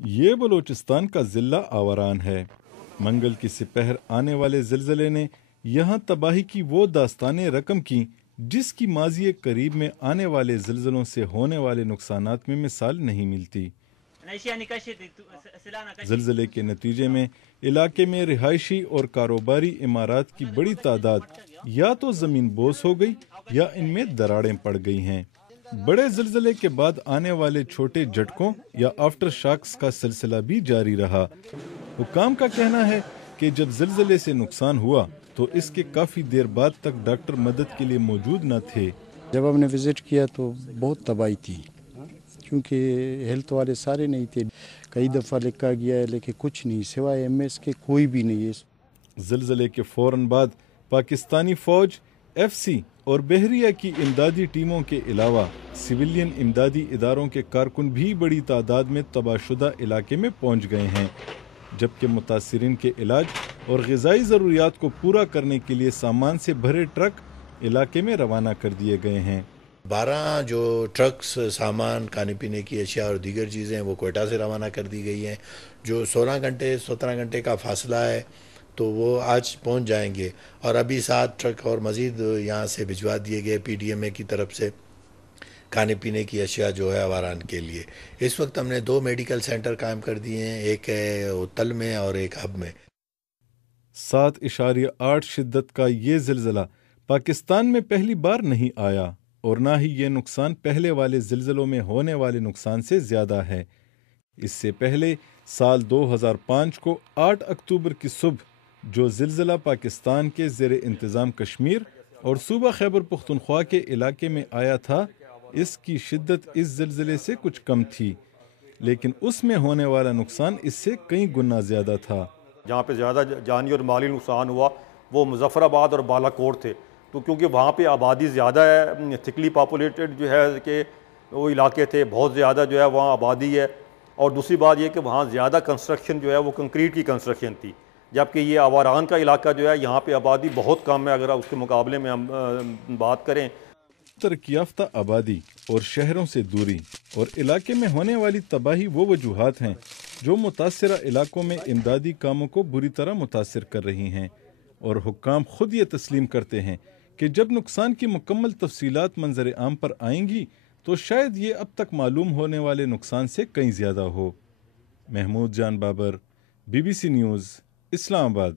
یہ بلوچستان کا ضلع آوران ہے۔ منگل کی سپہر آنے والے زلزلے نے یہاں تباہی کی وہ داستانیں رقم کی جس کی ماضی قریب میں آنے والے زلزلوں سے ہونے والے نقصانات میں مثال نہیں ملتی۔ زلزلے کے نتیجے میں علاقے میں رہائشی اور کاروباری عمارات کی بڑی تعداد یا تو زمین بوس ہو گئی یا ان میں دراڑیں پڑ گئی ہیں۔ بڑے زلزلے کے بعد آنے والے چھوٹے جھٹکوں یا آفٹر شاکس کا سلسلہ بھی جاری رہا۔ حکام کا کہنا ہے کہ جب زلزلے سے نقصان ہوا تو اس کے کافی دیر بعد تک ڈاکٹر مدد کے لیے موجود نہ تھے۔ جب ہم نے وزٹ کیا تو بہت تباہی تھی، کیونکہ ہیلتھ والے سارے نہیں تھے۔ کئی دفعہ لکھا گیا ہے لیکن کچھ نہیں، سوائے ایم ایس کے کوئی بھی نہیں ہے۔ زلزلے کے فوراً بعد پاکستانی فوج، ایف سی اور بحریہ کی امدادی ٹیموں کے علاوہ سویلین امدادی اداروں کے کارکن بھی بڑی تعداد میں تباہ شدہ علاقے میں پہنچ گئے ہیں، جبکہ متاثرین کے علاج اور غذائی ضروریات کو پورا کرنے کے لیے سامان سے بھرے ٹرک علاقے میں روانہ کر دیے گئے ہیں۔ 12 جو ٹرکس سامان، کھانے پینے کی اشیاء اور دیگر چیزیں وہ کوئٹہ سے روانہ کر دی گئی ہیں۔ جو 16 گھنٹے 17 گھنٹے کا فاصلہ ہے تو وہ آج پہنچ جائیں گے، اور ابھی 7 ٹرک اور مزید یہاں سے بھجوا دیے گئے پی ڈی ایم اے کی طرف سے کھانے پینے کی اشیاء جو ہے آواران کے لیے۔ اس وقت ہم نے 2 میڈیکل سینٹر قائم کر دیے ہیں، ایک ہے اتل میں اور ایک ہب میں۔ 7.8 شدت کا یہ زلزلہ پاکستان میں پہلی بار نہیں آیا، اور نہ ہی یہ نقصان پہلے والے زلزلوں میں ہونے والے نقصان سے زیادہ ہے۔ اس سے پہلے سال 2005 کو 8 اکتوبر کی صبح جو زلزلہ پاکستان کے زیر انتظام کشمیر اور صوبہ خیبر پختونخوا کے علاقے میں آیا تھا، اس کی شدت اس زلزلے سے کچھ کم تھی، لیکن اس میں ہونے والا نقصان اس سے کئی گنا زیادہ تھا۔ جہاں پہ زیادہ جانی اور مالی نقصان ہوا وہ مظفر آباد اور بالا کوٹ تھے، تو کیونکہ وہاں پہ آبادی زیادہ ہے، تھکلی پاپولیٹڈ جو ہے کہ وہ علاقے تھے، بہت زیادہ جو ہے وہاں آبادی ہے، اور دوسری بات یہ کہ وہاں زیادہ کنسٹرکشن جو ہے وہ کنکریٹ کی کنسٹرکشن تھی، جبکہ یہ آواران کا علاقہ جو ہے یہاں پہ آبادی بہت کم ہے اگر اس کے مقابلے میں ہم بات کریں۔ ترقی یافتہ آبادی اور شہروں سے دوری اور علاقے میں ہونے والی تباہی وہ وجوہات ہیں جو متاثرہ علاقوں میں امدادی کاموں کو بری طرح متاثر کر رہی ہیں، اور حکام خود یہ تسلیم کرتے ہیں کہ جب نقصان کی مکمل تفصیلات منظر عام پر آئیں گی تو شاید یہ اب تک معلوم ہونے والے نقصان سے کہیں زیادہ ہو۔ محمود جان بابر، BBC نیوز، اسلام آباد۔